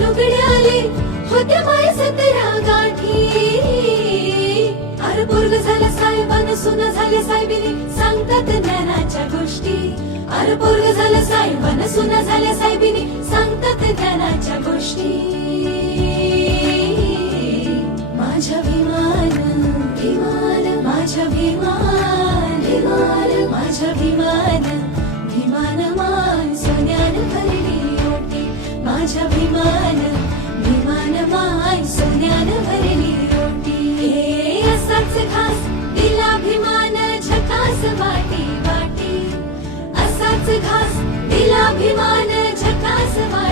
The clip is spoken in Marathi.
लुगडे आले होत्या माय 17 गाठी. अरे पोरग झालं साहेबान सुना झाल्या साहेबिनी सांगतात ज्ञानाच्या गोष्टी. अरे पोरग झालं साहेबान सुना झाल्या साहेबिनी सांगतात ज्ञानाच्या गोष्टी. माझ्या भीमान भीमान माझ्या भीमान भीमान माझ्या भीमान भीमान माय सोन्यान भरली ओटी. माझ्या भीमान भीमान माय सोन्यान भरली ओटी. हे असाच घास दिला भीमान झकास वाटी वाटी. असाच घास दिला भीमान झकास वाटी